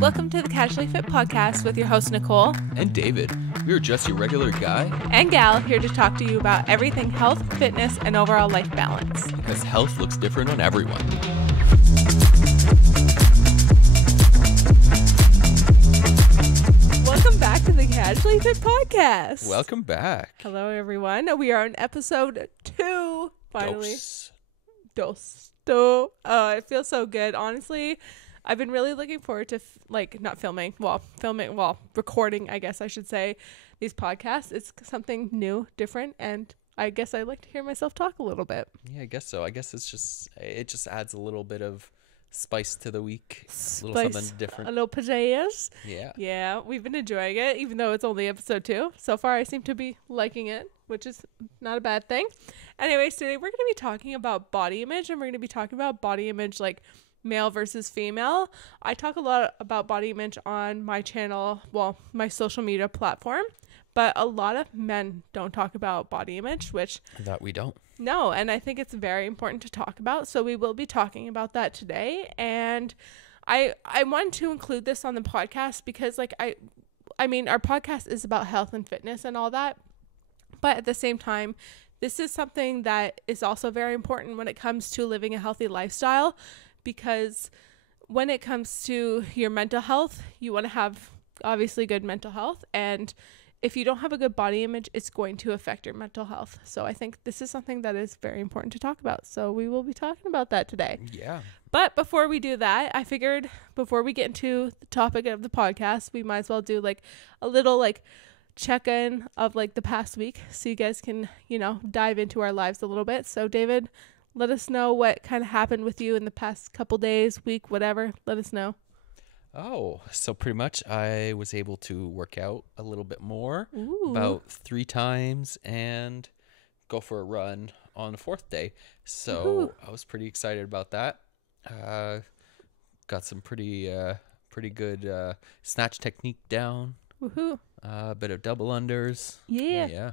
Welcome to the Casually Fit Podcast with your host, Nicole. And David. We're just your regular guy. And gal here to talk to you about everything health, fitness, and overall life balance. Because health looks different on everyone. Welcome back to the Casually Fit Podcast. Welcome back. Hello, everyone. We are on episode 2, finally. Dos. Oh, it feels so good. Honestly, I've been really looking forward to recording, I guess I should say, these podcasts. It's something new, different, and I guess I like to hear myself talk a little bit. Yeah, I guess so. I guess it just adds a little bit of spice to the week. A little something different. A little pajamas. Yeah. Yeah, we've been enjoying it, even though it's only episode 2. So far, I seem to be liking it, which is not a bad thing. Anyways, today we're going to be talking about body image, and we're going to be talking about body image like male versus female. I talk a lot about body image on my channel, my social media platform, but a lot of men don't talk about body image, which That we don't. No, and I think it's very important to talk about. So we will be talking about that today. And I wanted to include this on the podcast because I mean, our podcast is about health and fitness and all that. But at the same time, this is something that is also very important when it comes to living a healthy lifestyle, because when it comes to your mental health, you want to have obviously good mental health. And if you don't have a good body image, it's going to affect your mental health. So I think this is something that is very important to talk about. So we will be talking about that today. Yeah. But before we do that, I figured before we get into the topic of the podcast, we might as well do like a little like check-in of like the past week so you guys can, dive into our lives a little bit. So David, let us know what kind of happened with you in the past couple days, week, whatever. Let us know. Oh, so pretty much I was able to work out a little bit more, Ooh. about 3 times, and go for a run on the 4th day. So Woohoo. I was pretty excited about that. Got some pretty good snatch technique down. Woohoo. A bit of double unders. Yeah.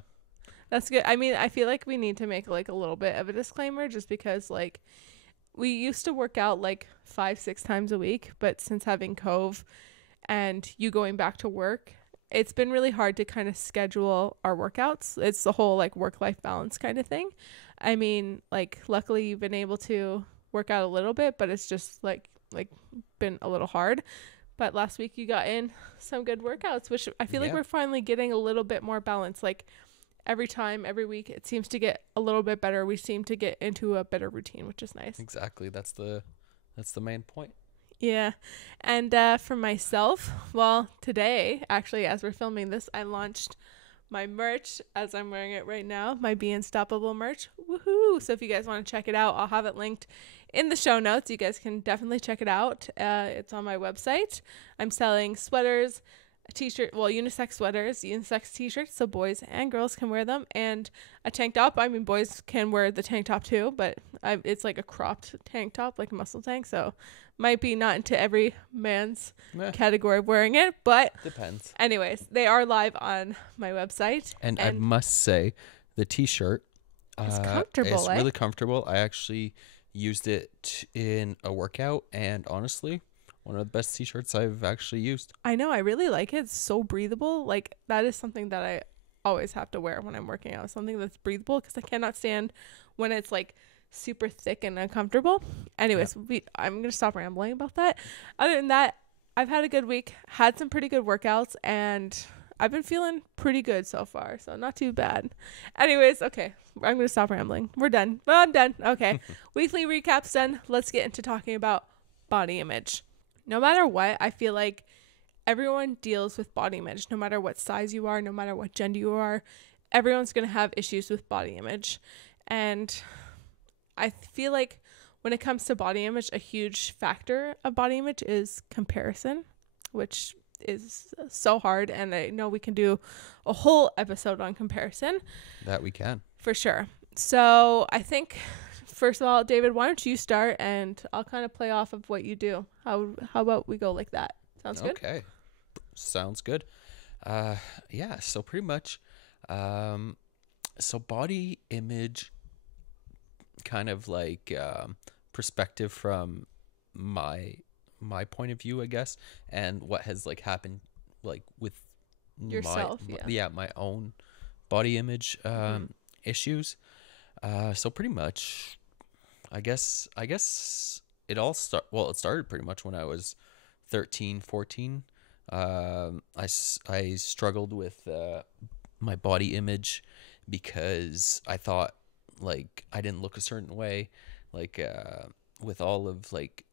That's good. I mean, I feel like we need to make like a little bit of a disclaimer just because like we used to work out like 5-6 times a week, but since having COVID and you going back to work, it's been really hard to kind of schedule our workouts. It's the whole like work-life balance kind of thing. I mean, like luckily you've been able to work out a little bit, but it's just like been a little hard. But last week you got in some good workouts, which I feel like we're finally getting a little bit more balance. Like every week it seems to get a little bit better. We seem to get into a better routine, which is nice. Exactly. That's the main point. Yeah. And for myself, today, actually, as we're filming this, I launched my merch as I'm wearing it right now, my Be Unstoppable merch. Woohoo! So if you guys want to check it out, I'll have it linked in the show notes. You guys can definitely check it out. It's on my website. I'm selling sweaters, a t-shirt, unisex sweaters, unisex t-shirts, so boys and girls can wear them, and a tank top. I mean, boys can wear the tank top too, but it's like a cropped tank top, like a muscle tank, so might be not into every man's category of wearing it, but depends. Anyways, they are live on my website. And I must say, the t-shirt is comfortable. It's really comfortable. I actually used it in a workout, and honestly, one of the best t-shirts I've actually used. I know. I really like it. It's so breathable. Like, that is something that I always have to wear when I'm working out. Something that's breathable, because I cannot stand when it's, like, super thick and uncomfortable. Anyways, I'm going to stop rambling about that. Other than that, I've had a good week. Had some pretty good workouts, and I've been feeling pretty good so far. So, not too bad. Anyways, okay. I'm going to stop rambling. We're done. Well, I'm done. Okay. Weekly recap's done. Let's get into talking about body image. No matter what, I feel like everyone deals with body image. No matter what size you are, no matter what gender you are, everyone's going to have issues with body image. And I feel like when it comes to body image, a huge factor of body image is comparison, which is so hard. And I know we can do a whole episode on comparison. That we can. For sure. So I think, first of all, David, why don't you start, and I'll kind of play off of what you do. How about we go like that? Sounds good? Okay. Sounds good. Yeah, so pretty much, so body image kind of like perspective from my point of view, I guess, and what has like happened like with Yourself, yeah. my own body image Mm-hmm. issues. So pretty much, I guess it started pretty much when I was 13, 14. I struggled with my body image because I thought like I didn't look a certain way, like with all of like,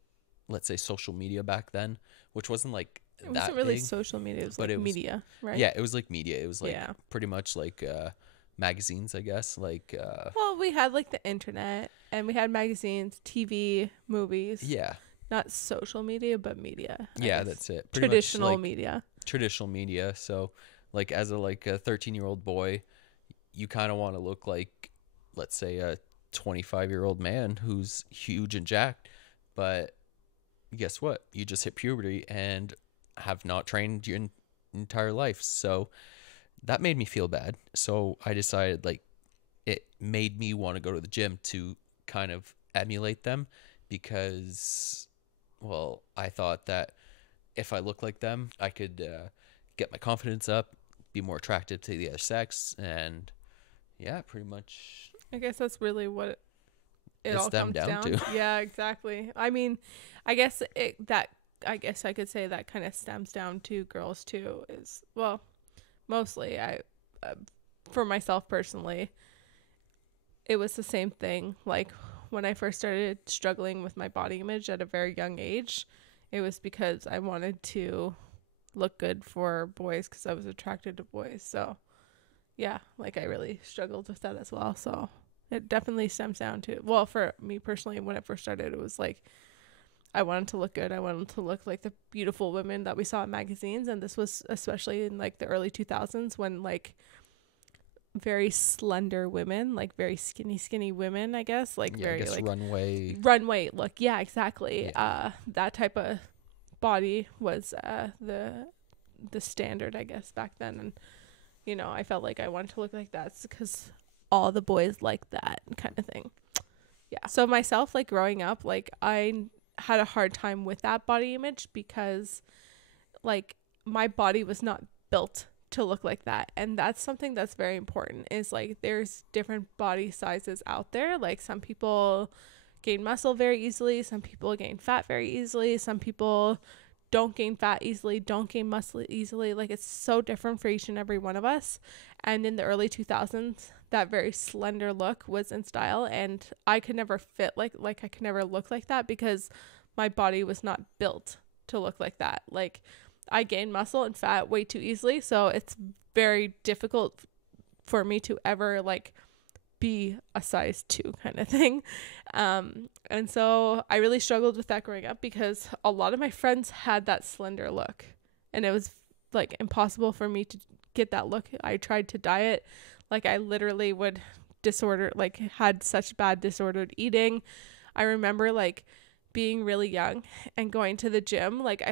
let's say, social media back then, which wasn't like It wasn't that really big, social media. It was but like it was, media, right? yeah, it was like media. It was like Yeah. pretty much like magazines, I guess, like Well, we had like the internet and we had magazines, TV, movies. yeah, Not social media, but media, I yeah, guess. that's it. Pretty much Traditional like media. traditional media. So like as a 13-year-old boy, you kind of want to look like, let's say, a 25-year-old man who's huge and jacked, but guess what? You just hit puberty and have not trained your entire life. So that made me feel bad. So I decided like it made me want to go to the gym to kind of emulate them because, well, I thought that if I look like them, I could get my confidence up, be more attractive to the other sex, and yeah, pretty much I guess that's really what it it's all them comes down down. to. Yeah, exactly. I mean, I guess I guess I could say that kind of stems down to girls too. Is well, mostly uh, for myself personally, it was the same thing. Like when I first started struggling with my body image at a very young age, it was because I wanted to look good for boys because I was attracted to boys. So yeah, like I really struggled with that as well. So it definitely stems down to, well, for me personally, when it first started, it was like I wanted to look good. I wanted to look like the beautiful women that we saw in magazines. And this was especially in like the early 2000s when like very slender women, like very skinny women, I guess, like Yeah, I very guess like runway. runway look. Yeah, exactly. Yeah. That type of body was the standard, I guess, back then. And I felt like I wanted to look like that because all the boys like that kind of thing. Yeah. So myself, like growing up, like I had a hard time with that body image because like my body was not built to look like that. And that's something that's very important is like there's different body sizes out there. Like some people gain muscle very easily, some people gain fat very easily, some people don't gain fat easily, don't gain muscle easily. Like it's so different for each and every one of us. And in the early 2000s, that very slender look was in style, and I could never fit like I could never look like that because my body was not built to look like that. Like I gain muscle and fat way too easily, so it's very difficult for me to ever like be a size 2 kind of thing. And so I really struggled with that growing up because a lot of my friends had that slender look and it was like impossible for me to get that look. I tried to diet, like I literally would had such bad disordered eating. I remember like being really young and going to the gym, like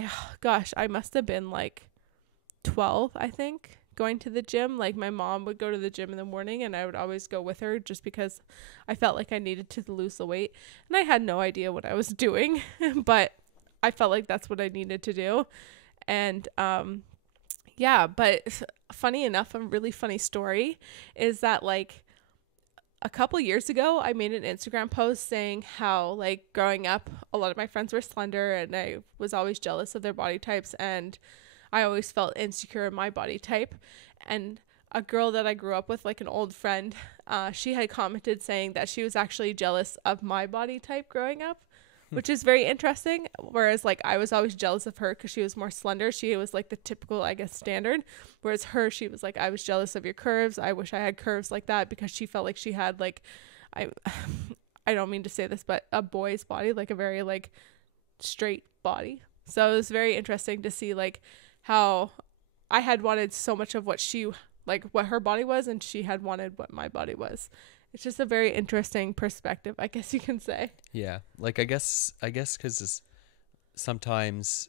I must have been like 12, I think, going to the gym. Like my mom would go to the gym in the morning and I would always go with her just because I felt like I needed to lose the weight, and I had no idea what I was doing but I felt like that's what I needed to do. And yeah, but funny enough, a really funny story is that like a couple years ago I made an Instagram post saying how like growing up a lot of my friends were slender and I was always jealous of their body types, and I always felt insecure in my body type. And a girl that I grew up with, like an old friend, she had commented saying that she was actually jealous of my body type growing up, which is very interesting. Whereas like I was always jealous of her because she was more slender. She was like the typical, I guess, standard. Whereas her, she was like, I was jealous of your curves. I wish I had curves like that, because she felt like she had like, I, I don't mean to say this, but a boy's body, like a very like straight body. So it was very interesting to see like how I had wanted so much of what what her body was, and she had wanted what my body was. It's just a very interesting perspective, I guess you can say. Yeah, like I guess because sometimes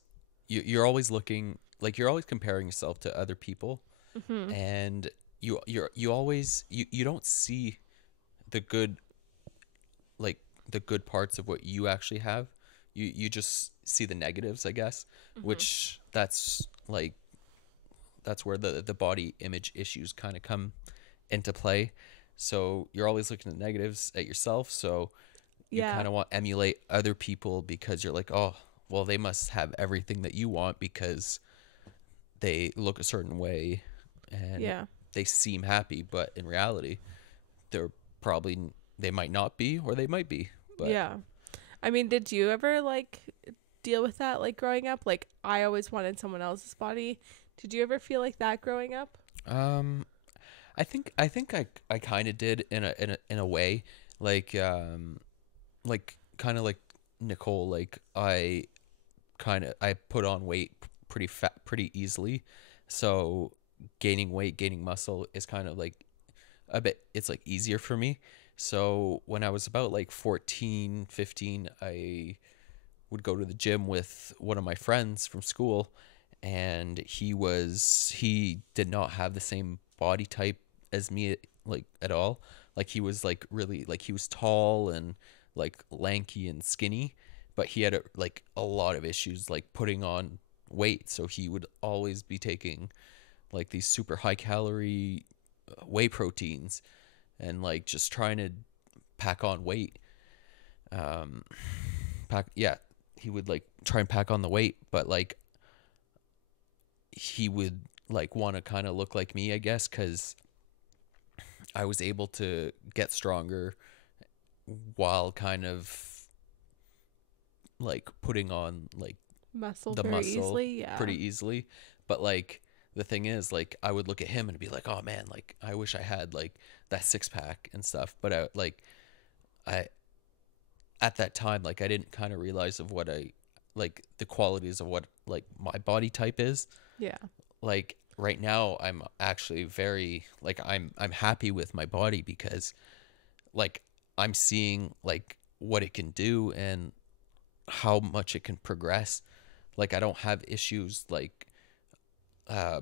you're always looking, like you're always comparing yourself to other people, Mm-hmm. and you always you don't see the good, like the good parts of what you actually have. You just see the negatives, I guess, which that's like that's where the body image issues kind of come into play. So you're always looking at negatives at yourself. So you Yeah. kind of want to emulate other people because you're like, oh, well, they must have everything that you want because they look a certain way and Yeah. they seem happy. But in reality, they're probably, they might not be, or they might be. But Yeah. I mean, did you ever like deal with that like growing up? Like I always wanted someone else's body. Did you ever feel like that growing up? um, I kind of did in a way, like kind of like Nicole, like I put on weight pretty easily, so gaining weight, gaining muscle is kind of like a bit, it's like easier for me. So when I was about like 14, 15, I would go to the gym with one of my friends from school, and he did not have the same body type as me, like at all. Like he was like really, like he was tall and like lanky and skinny, but he had like a lot of issues like putting on weight, so he would always be taking like these super high calorie whey proteins and like just trying to pack on weight. um yeah, he would like try and pack on the weight, but like he would like want to kind of look like me, I guess, because I was able to get stronger while kind of like putting on like Muscle the very muscle easily. Yeah. pretty easily. But like the thing is, like I would look at him and be like, oh man, like I wish I had like that six pack and stuff. But I at that time, like I didn't kind of realize of what I like the qualities of what like my body type is. Yeah. Like right now I'm actually very like I'm happy with my body because like I'm seeing like what it can do and how much it can progress. Like I don't have issues like uh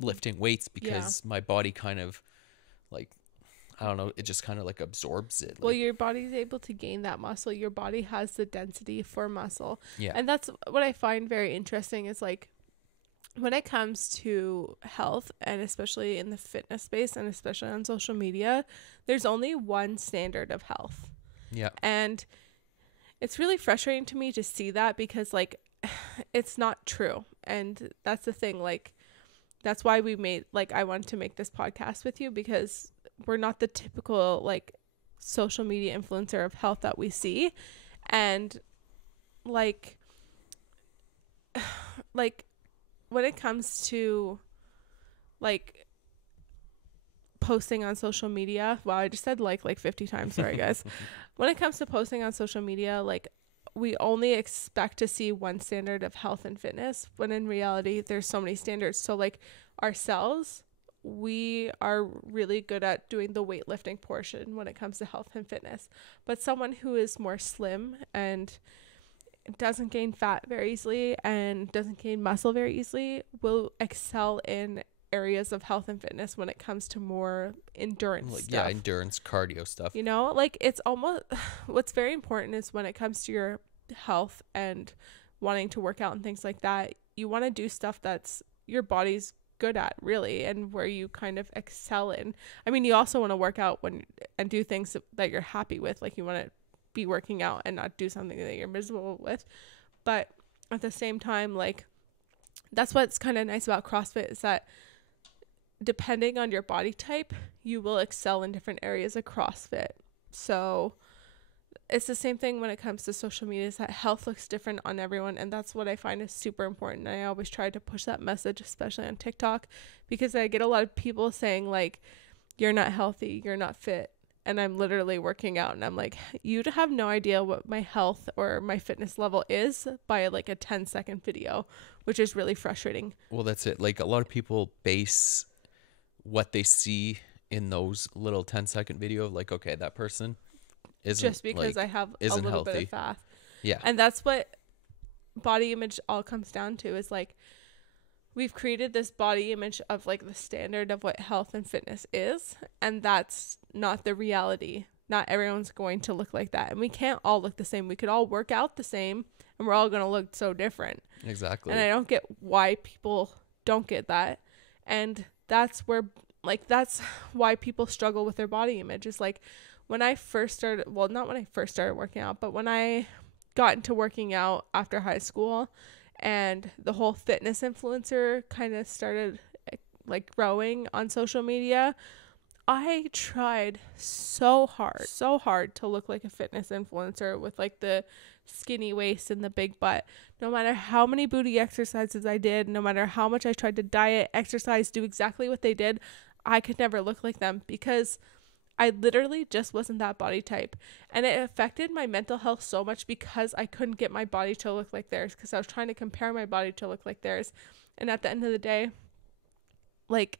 lifting weights because my body kind of like, I don't know, it just kind of like absorbs it. Well, Like, your body's able to gain that muscle. Your body has the density for muscle. yeah. And that's what I find very interesting is like when it comes to health and especially in the fitness space and especially on social media, there's only one standard of health. Yeah. And it's really frustrating to me to see that because like it's not true. And that's the thing, like that's why we made like I wanted to make this podcast with you because we're not the typical like social media influencer of health that we see. And like like when it comes to like posting on social media, wow, I just said like 50 times, sorry guys. When it comes to posting on social media, like we only expect to see one standard of health and fitness when in reality there's so many standards. So like ourselves, we are really good at doing the weightlifting portion when it comes to health and fitness, but someone who is more slim and doesn't gain fat very easily and doesn't gain muscle very easily will excel in areas of health and fitness when it comes to more endurance Like, stuff. yeah, endurance, cardio stuff. You know, like it's almost what's very important is when it comes to your health and wanting to work out and things like that, you want to do stuff that's your body's good at really and where you kind of excel in. I mean, you also want to work out when and do things that you're happy with, like you want to be working out and not do something that you're miserable with. But at the same time, like that's what's kind of nice about CrossFit is that depending on your body type, you will excel in different areas of CrossFit. So it's the same thing when it comes to social media, is that health looks different on everyone. And that's what I find is super important. I always try to push that message, especially on TikTok, because I get a lot of people saying like, you're not healthy, you're not fit. And I'm literally working out and I'm like, you have no idea what my health or my fitness level is by like a 10-second video, which is really frustrating. Well, that's it. Like a lot of people base what they see in those little 10-second video, like, okay, that person isn't Just because like, I have a isn't little bit healthy. of fat. Yeah. And that's what body image all comes down to is like, we've created this body image of like the standard of what health and fitness is. And that's not the reality. not everyone's going to look like that. And we can't all look the same. We could all work out the same and we're all going to look so different. Exactly. And I don't get why people don't get that. And that's where, like, that's why people struggle with their body image. Is like when I first started, well, not when I first started working out, but when I got into working out after high school and the whole fitness influencer kind of started like growing on social media, I tried so hard to look like a fitness influencer with like the skinny waist and the big butt. No matter how many booty exercises I did, no matter how much I tried to diet, exercise, do exactly what they did, I could never look like them because I literally just wasn't that body type. And it affected my mental health so much because I couldn't get my body to look like theirs, because I was trying to compare my body to look like theirs. And at the end of the day, like,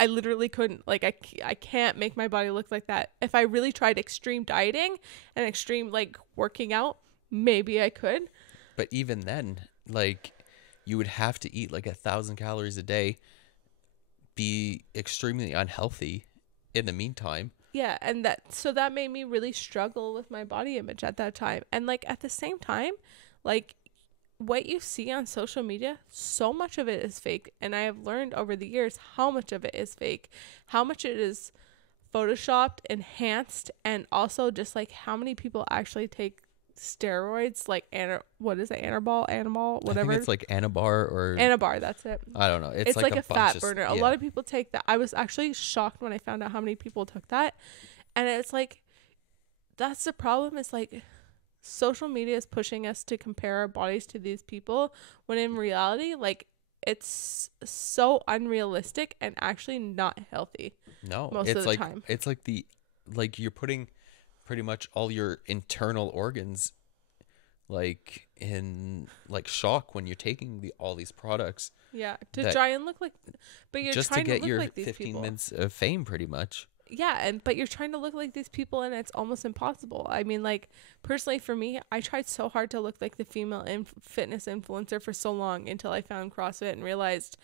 I literally couldn't, like, I can't make my body look like that. If I really tried extreme dieting and extreme, like, working out, maybe I could. But even then, like, you would have to eat like 1,000 calories a day, be extremely unhealthy in the meantime. Yeah, and that made me really struggle with my body image at that time. And, like, at the same time, like, what you see on social media, so much of it is fake. And I have learned over the years how much of it is fake, how much it is photoshopped, enhanced, and also just like how many people actually take steroids, like what is it, Anabol, whatever. I think it's like Anabar or Anabar, that's it. I don't know. It's like a fat of, burner. yeah. A lot of people take that. I was actually shocked when I found out how many people took that. And it's like, that's the problem. It's like, social media is pushing us to compare our bodies to these people, when in reality, like, it's so unrealistic and actually not healthy. No, most it's of the like, time. it's like you're putting pretty much all your internal organs like in like shock when you're taking all these products. Yeah, to try and look like, but you're just trying to get look your like these 15 people. minutes of fame, pretty much. Yeah, but you're trying to look like these people, and it's almost impossible. I mean, like, personally for me, I tried so hard to look like the female fitness influencer for so long until I found CrossFit and realized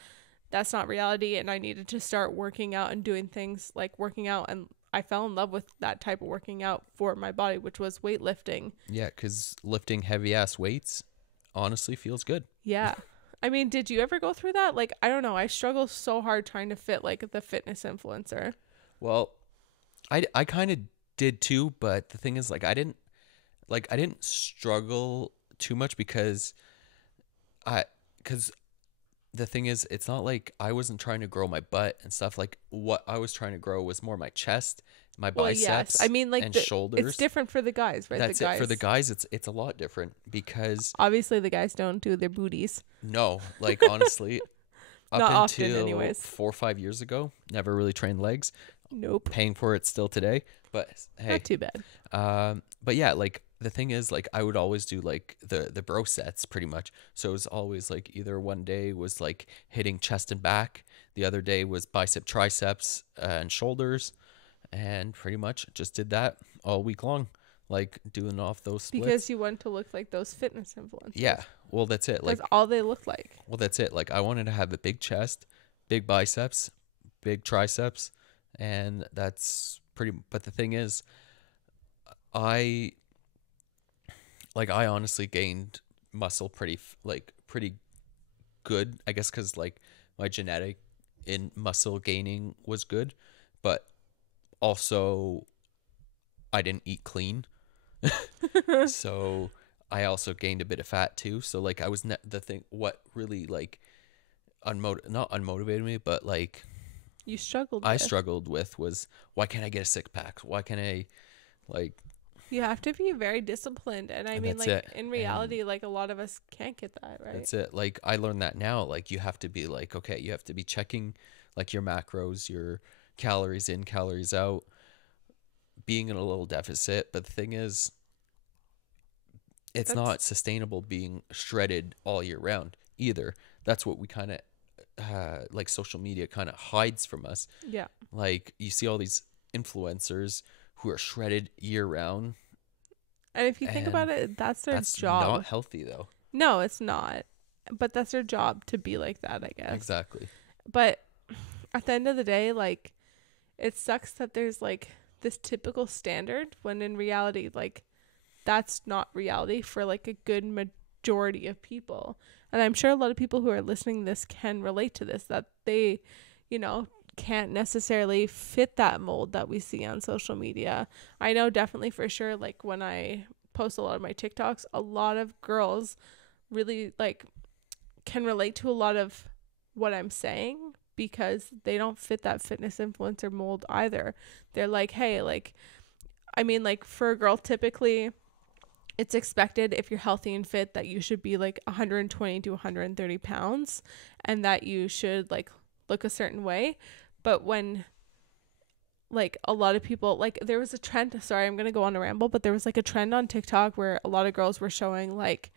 that's not reality, and I needed to start working out and doing things like working out, and I fell in love with that type of working out for my body, which was weightlifting. Yeah, because lifting heavy ass weights honestly feels good. Yeah. I mean, did you ever go through that? Like, I don't know. I struggle so hard trying to fit like the fitness influencer. Well, I kind of did too, but the thing is, like, I didn't struggle too much because the thing is, it's not like I wasn't trying to grow my butt and stuff. Like, what I was trying to grow was more my chest, my biceps, yes. I mean, like, and shoulders. It's different for the guys, right? That's it. For the guys, it's a lot different because obviously the guys don't do their booties. no, like, honestly, up Not often until anyways. 4 or 5 years ago, never really trained legs. Nope. Paying for it still today, but hey, Not too bad. but yeah, like, the thing is, like, I would always do like the bro sets pretty much. So it was always like either one day was like hitting chest and back, the other day was bicep, triceps, and shoulders, and pretty much just did that all week long, like doing off those splits. Because you want to look like those fitness influencers. Yeah, well, that's it. Like, that's all they look like. well, that's it. Like, I wanted to have a big chest, big biceps, big triceps, and that's pretty. But the thing is, I honestly gained muscle pretty good, I guess, because like my genetic in muscle gaining was good, but also I didn't eat clean. So I also gained a bit of fat too. So like I was the thing, what really like not unmotivated me, but like you struggled I struggled with was, why can't I get a six pack? Why can't I, like, you have to be very disciplined, and I mean, like, in reality, like, a lot of us can't get that, right? That's it. Like, I learned that now. Like, you have to be like, okay, you have to be checking like your macros, your calories in, calories out, being in a little deficit. But the thing is, it's not sustainable being shredded all year round either. That's what we kind of like social media kind of hides from us. Yeah. Like, you see all these influencers who are shredded year round. And if you think about it, that's their job. That's not healthy, though. No, it's not. But that's their job to be like that, I guess. Exactly. But at the end of the day, like, it sucks that there's like this typical standard, when in reality, like, that's not reality for like a good majority of people. And I'm sure a lot of people who are listening to this can relate to this, that they, you know, can't necessarily fit that mold that we see on social media. I know definitely for sure, like when I post a lot of my TikToks, a lot of girls really like can relate to a lot of what I'm saying, because they don't fit that fitness influencer mold either. They're like, hey, like, I mean, like for a girl, typically it's expected, if you're healthy and fit, that you should be like 120 to 130 pounds and that you should like look a certain way. But when like a lot of people, like there was a trend, sorry, I'm going to go on a ramble, but there was like a trend on TikTok where a lot of girls were showing like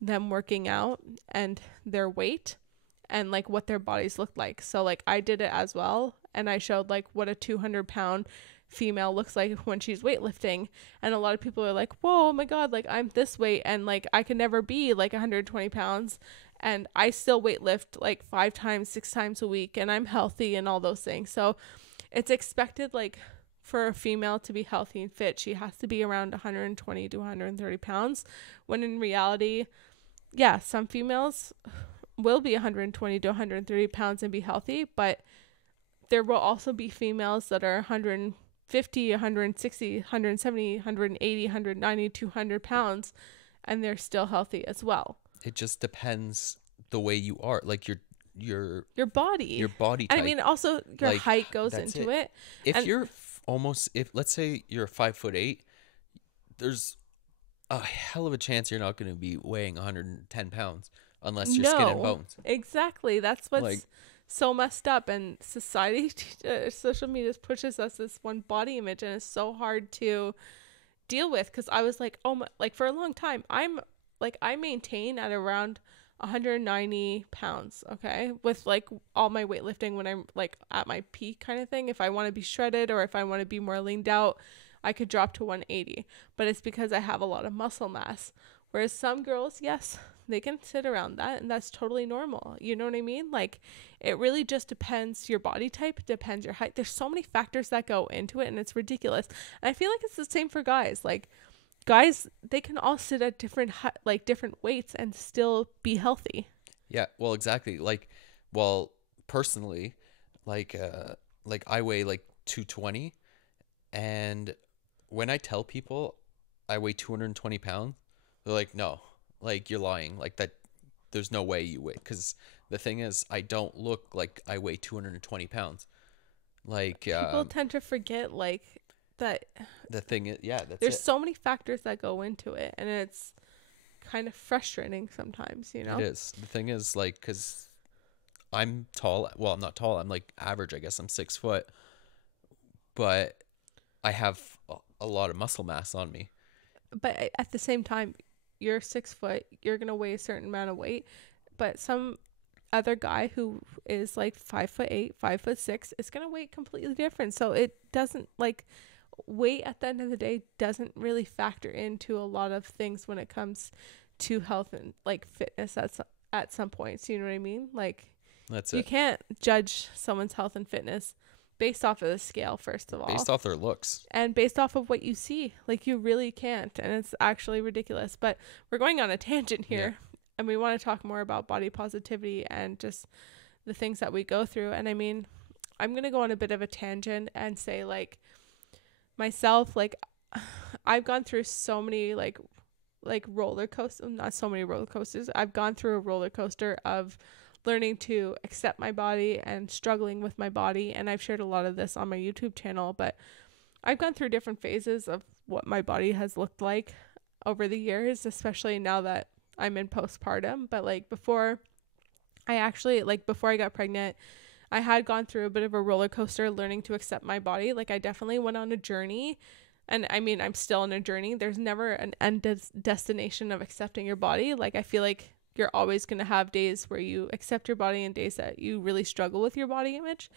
them working out and their weight and like what their bodies looked like. So like I did it as well, and I showed like what a 200-pound female looks like when she's weightlifting, and a lot of people are like, whoa, oh my god, like I'm this weight and like I can never be like 120 pounds, and I still weightlift like 5 times 6 times a week, and I'm healthy and all those things. So it's expected, like, for a female to be healthy and fit, she has to be around 120 to 130 pounds, when in reality, yeah, some females will be 120 to 130 pounds and be healthy, but there will also be females that are 150, 160, 170, 180, 190, 200 pounds, and they're still healthy as well. It just depends the way you are, like your body type. I mean, also your Like, height goes that's into it. If And you're if let's say you're 5'8", there's a hell of a chance you're not going to be weighing 110 pounds unless you're skin and bones. Exactly. That's what's Like, so messed up, and society, social media pushes us this one body image, and it's so hard to deal with, because I was like, oh my, like for a long time, I maintain at around 190 pounds, okay, with like all my weightlifting when I'm like at my peak kind of thing. If I want to be shredded or if I want to be more leaned out, I could drop to 180, but it's because I have a lot of muscle mass. Whereas some girls, yes, they can sit around that, and that's totally normal. You know what I mean? Like, it really just depends your body type, depends your height. There's so many factors that go into it, and it's ridiculous. And I feel like it's the same for guys. Like, guys, they can all sit at different different weights and still be healthy. yeah, well, exactly. Like, well, personally, like I weigh like 220, and when I tell people I weigh 220 pounds, they're like, no, like you're lying. Like that, there's no way you weigh. Because the thing is, I don't look like I weigh 220 pounds. Like, People tend to forget like that. The thing is, yeah, that's There's it. so many factors that go into it, and it's kind of frustrating sometimes, you know? It is. The thing is, like, because I'm tall. Well, I'm not tall. I'm like average, I guess. I'm 6 foot. But I have a lot of muscle mass on me. But at the same time, you're 6 foot, you're going to weigh a certain amount of weight. But some other guy who is like 5'8", 5'6" is going to weigh completely different. So it doesn't, like, weight at the end of the day doesn't really factor into a lot of things when it comes to health and like fitness at some points. You know what I mean? Like, That's you it. can't judge someone's health and fitness based off of the scale, first of all. Based off their looks. And based off of what you see. Like, you really can't. And it's actually ridiculous. But we're going on a tangent here. Yeah. And we want to talk more about body positivity and just the things that we go through. And I mean, I'm going to go on a bit of a tangent and say, like, myself, like, I've gone through so many, like roller coasters, not so many roller coasters. I've gone through a roller coaster of learning to accept my body and struggling with my body. And I've shared a lot of this on my YouTube channel, but I've gone through different phases of what my body has looked like over the years, especially now that I'm in postpartum. But like before I got pregnant, I had gone through a bit of a roller coaster learning to accept my body. Like, I definitely went on a journey, and I mean, I'm still on a journey. There's never an end destination of accepting your body. Like, I feel like you're always going to have days where you accept your body and days that you really struggle with your body image.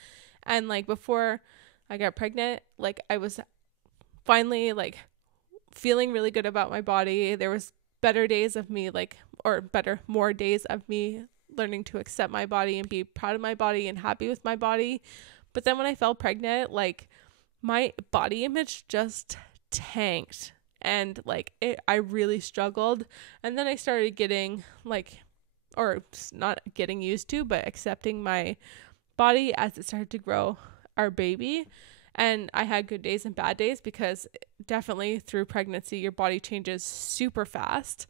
And like before I got pregnant, like I was finally like feeling really good about my body. There was better days of me, like, or more days of me learning to accept my body and be proud of my body and happy with my body. But then when I fell pregnant, like, my body image just tanked. And like I really struggled. And then I started getting like, or not getting used to, but accepting my body as it started to grow our baby. And I had good days and bad days, because definitely through pregnancy your body changes super fast.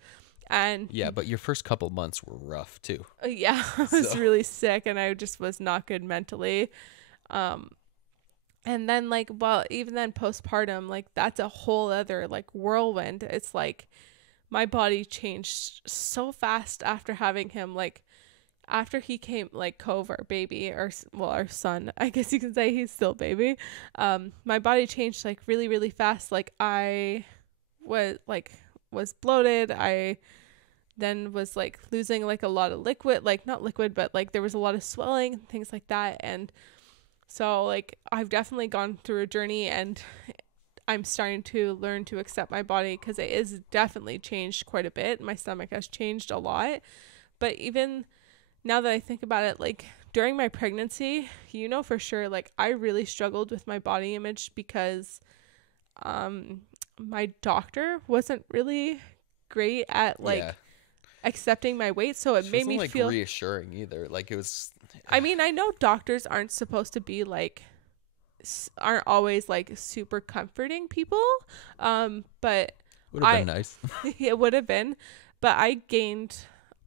And Yeah, but your first couple months were rough too. yeah, I was really sick, and I just was not good mentally. And then like, well, even then postpartum, like that's a whole other like whirlwind. It's like my body changed so fast after having him. Like after he came, like Cove, our baby, or well, our son, I guess you can say, he's still baby. My body changed like really, really fast. Like I was bloated. I then was like losing like a lot of liquid, like not liquid, but like there was a lot of swelling and things like that. And so like I've definitely gone through a journey, and I'm starting to learn to accept my body, because it is definitely changed quite a bit. My stomach has changed a lot. But even now that I think about it, like during my pregnancy, you know, for sure, like I really struggled with my body image, because my doctor wasn't really great at like accepting my weight. So it made me like feel reassuring either. Like it was, I mean, I know doctors aren't supposed to be like, aren't always like super comforting people. But would have been nice. it would have been, but I gained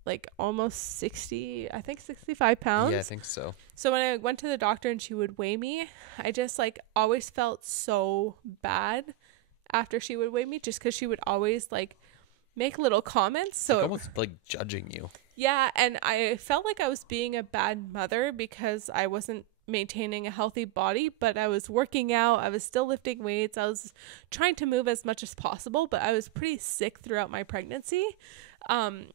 like almost 65 pounds. Yeah, I think so. So when I went to the doctor and she would weigh me, I just like always felt so bad after she would weigh me, just because she would always like make little comments. So like almost like judging you. Yeah, and I felt like I was being a bad mother because I wasn't maintaining a healthy body, but I was working out, I was still lifting weights, I was trying to move as much as possible, but I was pretty sick throughout my pregnancy. And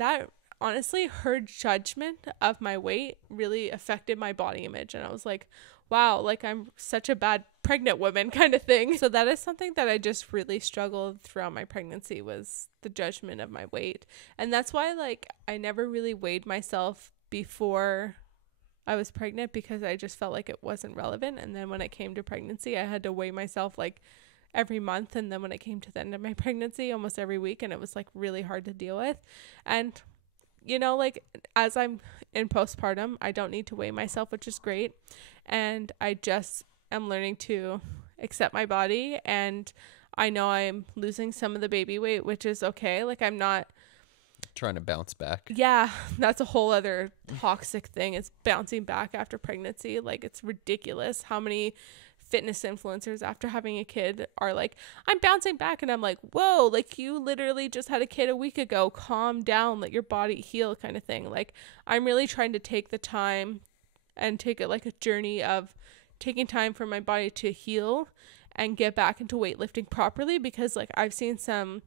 that honestly, her judgment of my weight really affected my body image. And I was like, wow, like I'm such a bad pregnant woman kind of thing. So that is something that I just really struggled throughout my pregnancy, was the judgment of my weight. And that's why like I never really weighed myself before I was pregnant, because I just felt like it wasn't relevant. And then when it came to pregnancy, I had to weigh myself like every month. And then when it came to the end of my pregnancy, almost every week. And it was like really hard to deal with. And you know, like as I'm in postpartum, I don't need to weigh myself, which is great. And I just am learning to accept my body. And I know I'm losing some of the baby weight, which is okay. Like I'm not trying to bounce back. Yeah, that's a whole other toxic thing, is bouncing back after pregnancy. Like it's ridiculous how many fitness influencers after having a kid are like, I'm bouncing back, and I'm like, whoa, like you literally just had a kid a week ago, calm down, let your body heal kind of thing. Like I'm really trying to take the time and take it like a journey of taking time for my body to heal and get back into weightlifting properly, because like I've seen some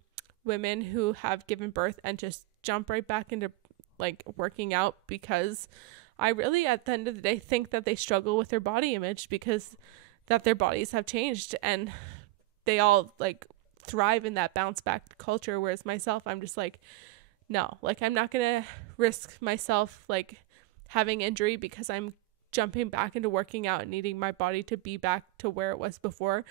women who have given birth and just jump right back into like working out, because I really at the end of the day think that they struggle with their body image, because that their bodies have changed and they all like thrive in that bounce back culture. Whereas myself, I'm just like, no, like I'm not going to risk myself like having injury because I'm jumping back into working out and needing my body to be back to where it was before.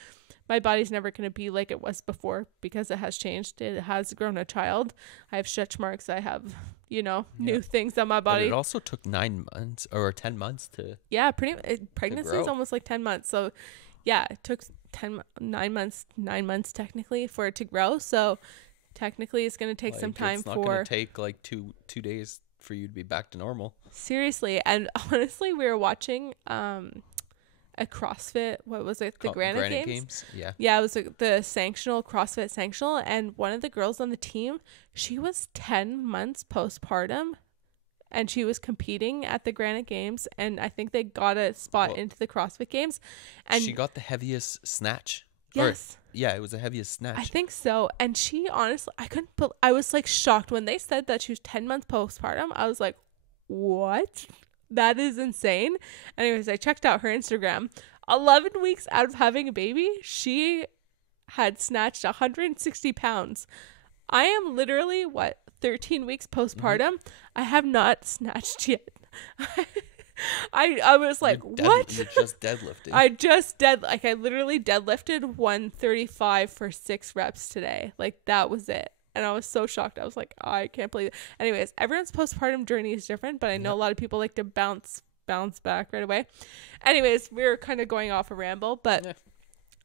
My body's never going to be like it was before, because it has changed. It has grown a child. I have stretch marks. I have, you know, new things on my body. But it also took 9 months or 10 months to. Yeah, pregnancy is almost like 10 months. So yeah, it took 9 months technically for it to grow. So technically it's going to take some time. It's not going to take like two days for you to be back to normal. Seriously. And honestly, we were watching a CrossFit, what was it, the Granite Games? Yeah, it was the CrossFit Sanctional, and one of the girls on the team, she was 10 months postpartum, and she was competing at the Granite Games, and I think they got a spot into the CrossFit Games, and she got the heaviest snatch. Yes. Yeah, it was the heaviest snatch. I think so. And she honestly, I was like shocked when they said that she was 10 months postpartum. I was like, what? That is insane. Anyways, I checked out her Instagram. 11 weeks out of having a baby, she had snatched 160 pounds. I am literally, 13 weeks postpartum? I have not snatched yet. I was like, what? You're just deadlifting. I literally deadlifted 135 for 6 reps today. Like, that was it. And I was so shocked. I was like, I can't believe it. Anyways, everyone's postpartum journey is different, but I know a lot of people like to bounce back right away. Anyways, we were kind of going off a ramble, but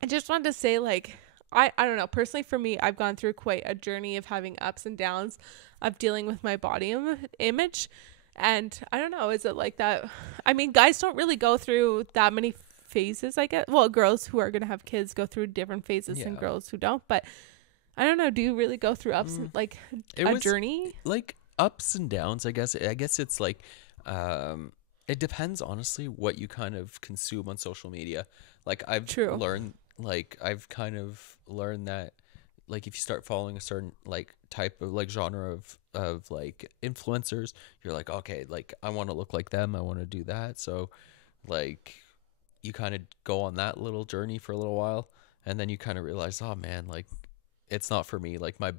I just wanted to say, like, I don't know. Personally, for me, I've gone through quite a journey of having ups and downs of dealing with my body image. And I don't know, is it like that? I mean, guys don't really go through that many phases, I guess. Well, girls who are going to have kids go through different phases than girls who don't. But I don't know. Do you really go through ups and like a journey? Like ups and downs, I guess. I guess it's like, it depends, honestly, what you kind of consume on social media. Like I've kind of learned that, like, if you start following a certain like type of like genre of like influencers, you're like, okay, like I want to look like them, I want to do that. So like you kind of go on that little journey for a little while, and then you kind of realize, oh man, like it's not for me. Like my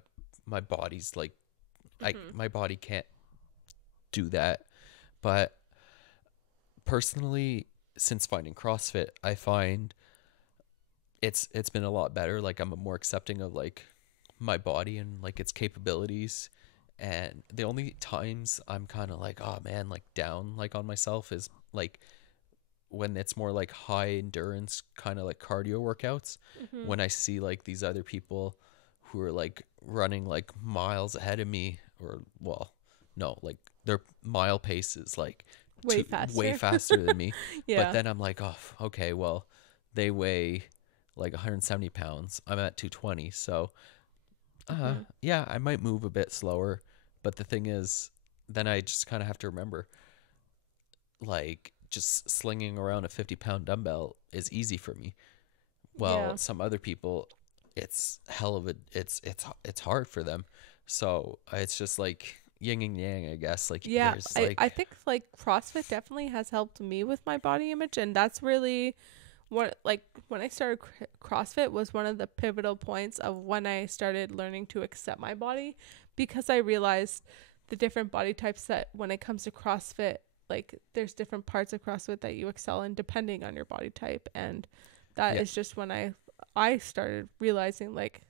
body's like, my body can't do that. But personally, since finding CrossFit, I find it's been a lot better. Like I'm more accepting of like my body and like its capabilities. And the only times I'm kind of like, oh man, like down like on myself is like when it's more like high endurance kind of like cardio workouts. When I see like these other people who are like running like miles ahead of me, or well, no, like their mile pace is like way faster than me. But then I'm like, oh, okay, well, they weigh like 170 pounds. I'm at 220. So yeah, I might move a bit slower. But the thing is, then I just kind of have to remember, like, just slinging around a 50-pound dumbbell is easy for me. Well, some other people, it's hell of a, it's hard for them. So it's just like yin and yang, I guess. Like, I think like CrossFit definitely has helped me with my body image, and that's really what, like, when I started CrossFit was one of the pivotal points of when I started learning to accept my body, because I realized the different body types that when it comes to CrossFit, like there's different parts of CrossFit that you excel in depending on your body type. And that is just when I started realizing, like,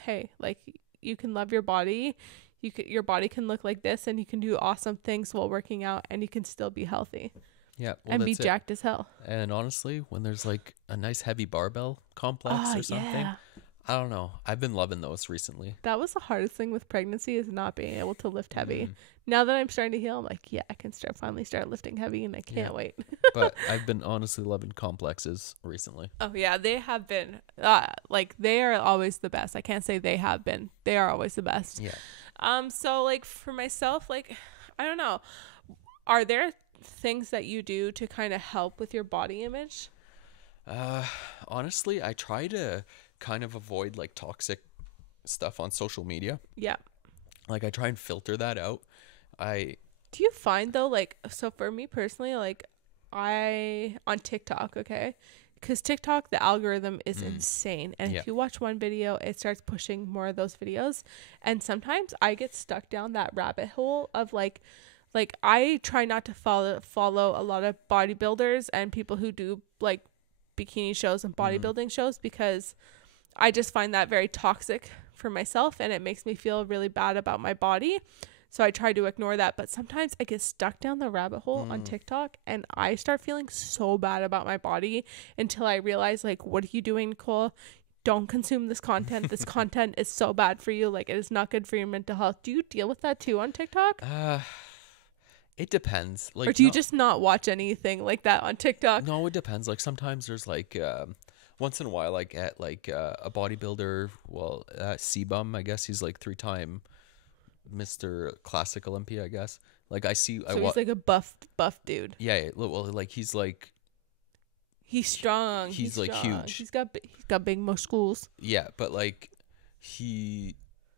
hey, like you can love your body, your body can look like this, and you can do awesome things while working out, and you can still be healthy. Yeah, and be jacked as hell. And honestly, when there's like a nice heavy barbell complex or something, I don't know. I've been loving those recently. That was the hardest thing with pregnancy, is not being able to lift heavy. Now that I'm starting to heal, I'm like, yeah, I can finally start lifting heavy, and I can't wait. But I've been honestly loving complexes recently. Oh yeah, they have been. Like they are always the best. I can't say they have been. They are always the best. Yeah. So like for myself, like I don't know, are there things that you do to kind of help with your body image? Honestly, I try to kind of avoid like toxic stuff on social media. Yeah. Like I try and filter that out. Do you find though, like, so for me personally, like on TikTok, okay? Because TikTok, the algorithm is insane. And if you watch one video, it starts pushing more of those videos. And sometimes I get stuck down that rabbit hole of like I try not to follow a lot of bodybuilders and people who do like bikini shows and bodybuilding shows, because I just find that very toxic for myself, and it makes me feel really bad about my body. So I try to ignore that. But sometimes I get stuck down the rabbit hole on TikTok, and I start feeling so bad about my body until I realize, like, what are you doing, Nicole? Don't consume this content. This content is so bad for you. Like, it is not good for your mental health. Do you deal with that too on TikTok? It depends. Like, or do you just not watch anything like that on TikTok? No, it depends. Like sometimes there's like once in a while I get like a bodybuilder, well, C-Bum, I guess he's like 3-time Mr. Classic Olympia, I guess. Like I see, so he's like a buff dude. Yeah, well, like he's strong. He's like strong. huge. He's got big muscles. Yeah, but like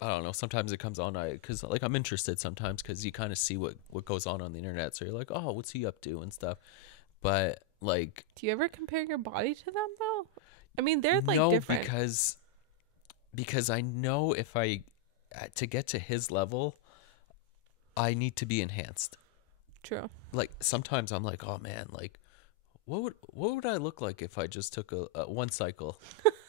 I don't know. Sometimes it comes on, because like I'm interested sometimes, because you kind of see what goes on the internet. So you're like, oh, what's he up to and stuff. But like, do you ever compare your body to them though? I mean, they're like different. No, because I know if to get to his level, I need to be enhanced. True. Like sometimes I'm like, oh man, like what would I look like if I just took a one cycle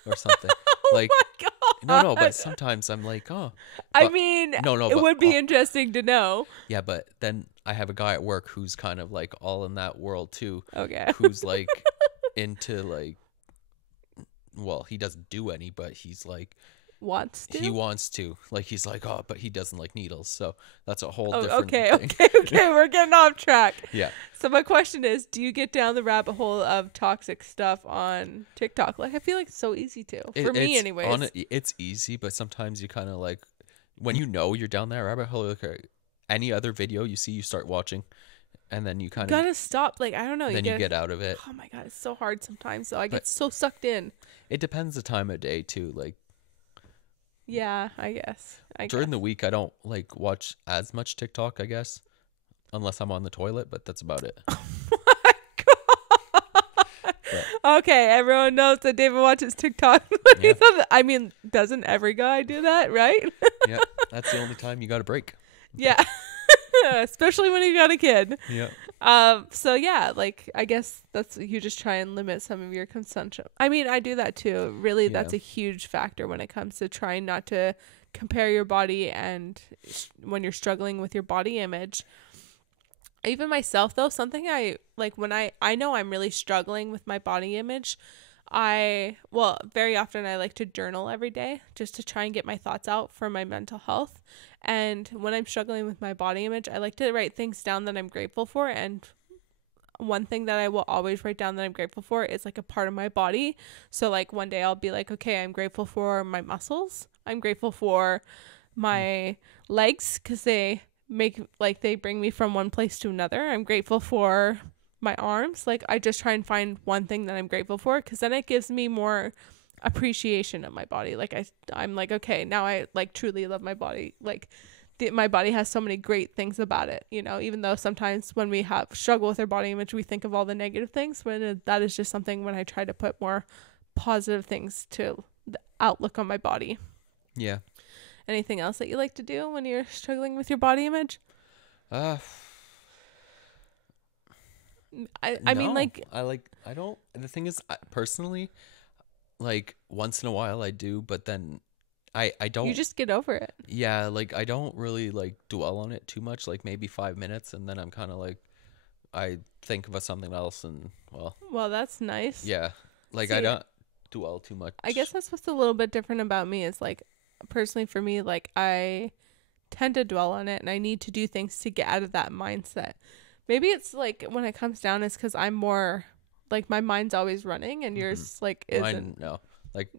or something? Oh Like my god. no, but sometimes I'm like, oh, I but- mean, no, it but would be interesting to know. yeah, but then I have a guy at work who's kind of like all in that world too, Okay. who's like into like, well, he doesn't do any, but he's like Wants to? he wants to, like he's like, oh, but he doesn't like needles, so that's a whole Oh, different okay, thing. okay. We're getting off track. Yeah. So my question is, do you get down the rabbit hole of toxic stuff on TikTok? Like, I feel like it's so easy to. For me, anyways. It's easy, but sometimes you kind of like, when you know you're down that rabbit hole, like any other video you see, you start watching, and then you kind of gotta stop. Like, I don't know. then you get out of it. Oh my god, it's so hard sometimes. So I get But- so sucked in. It depends the time of day too. Like Yeah, I guess. during the week, I don't like watch as much TikTok, I guess, unless I'm on the toilet, but that's about it. Okay, everyone knows that David watches TikTok. Yeah. I mean, doesn't every guy do that, right? Yeah, that's the only time you got a break. Yeah. Especially when you got a kid. Yeah. So yeah, like I guess that's you just try and limit some of your consumption. I mean, I do that too. Really, that's Yeah. a huge factor when it comes to trying not to compare your body and when you're struggling with your body image. Even myself though, something I like when I know I'm really struggling with my body image, very often I like to journal every day just to try and get my thoughts out for my mental health. And when I'm struggling with my body image, I like to write things down that I'm grateful for. And one thing that I will always write down that I'm grateful for is like a part of my body. So like one day I'll be like, okay, I'm grateful for my muscles. I'm grateful for my legs because they bring me from one place to another. I'm grateful for my arms. Like I just try and find one thing that I'm grateful for because then it gives me more appreciation of my body. Like I'm like, okay, now I like truly love my body. Like my body has so many great things about it, you know, even though sometimes when we have struggle with our body image, we think of all the negative things, when that is just something when I try to put more positive things to the outlook on my body. Yeah. Anything else that you like to do when you're struggling with your body image? I mean, like, I don't, the thing is, personally, like once in a while I do, but then I don't. you just get over it. Yeah, like I don't really like dwell on it too much, like maybe 5 minutes, and then I'm kind of like, I think about something else, and Well, that's nice. yeah, like See, I don't dwell too much. I guess that's what's a little bit different about me is like, personally for me, like I tend to dwell on it and I need to do things to get out of that mindset. Maybe it's like when it comes down, it's because I'm more like my mind's always running and yours like isn't. No, like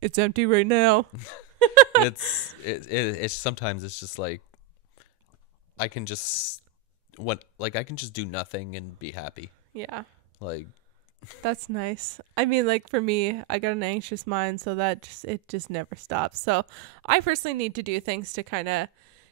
It's empty right now. it's sometimes it's just like I can just do nothing and be happy. Yeah. Like That's nice. I mean, like for me, I got an anxious mind, so it just never stops. So I personally need to do things to kind of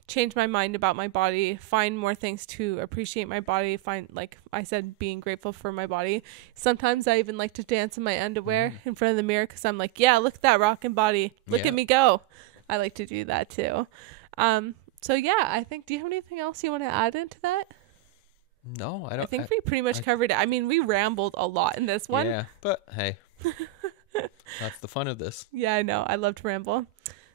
change my mind about my body, find more things to appreciate my body, find, like I said, being grateful for my body. Sometimes I even like to dance in my underwear in front of the mirror because I'm like, yeah, look at that rocking body. Look at me go. I like to do that too. So yeah, I think, do you have anything else you want to add into that? no, I don't. I think we pretty much covered it. I mean, we rambled a lot in this one. Yeah, but hey, that's the fun of this. Yeah, I know. I love to ramble.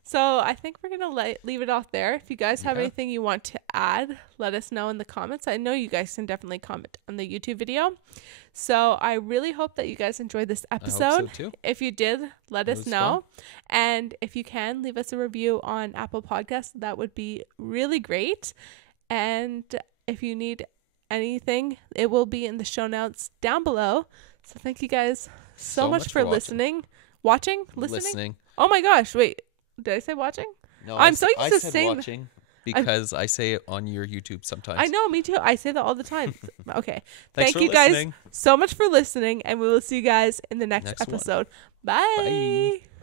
So I think we're going to leave it off there. If you guys have anything you want to add, let us know in the comments. I know you guys can definitely comment on the YouTube video. So I really hope that you guys enjoyed this episode. I hope so too. If you did, let us was know. And if you can, leave us a review on Apple Podcasts. That would be really great. And if you need anything, it will be in the show notes down below. So thank you guys so much for listening. Listening? Oh my gosh, wait. Did I say watching? No, I'm so used to saying watching because I say it on your YouTube sometimes. I know, me too. I say that all the time. Okay. Thanks Thank for you guys listening. so much for listening, and we will see you guys in the next Next one. episode. Bye. Bye.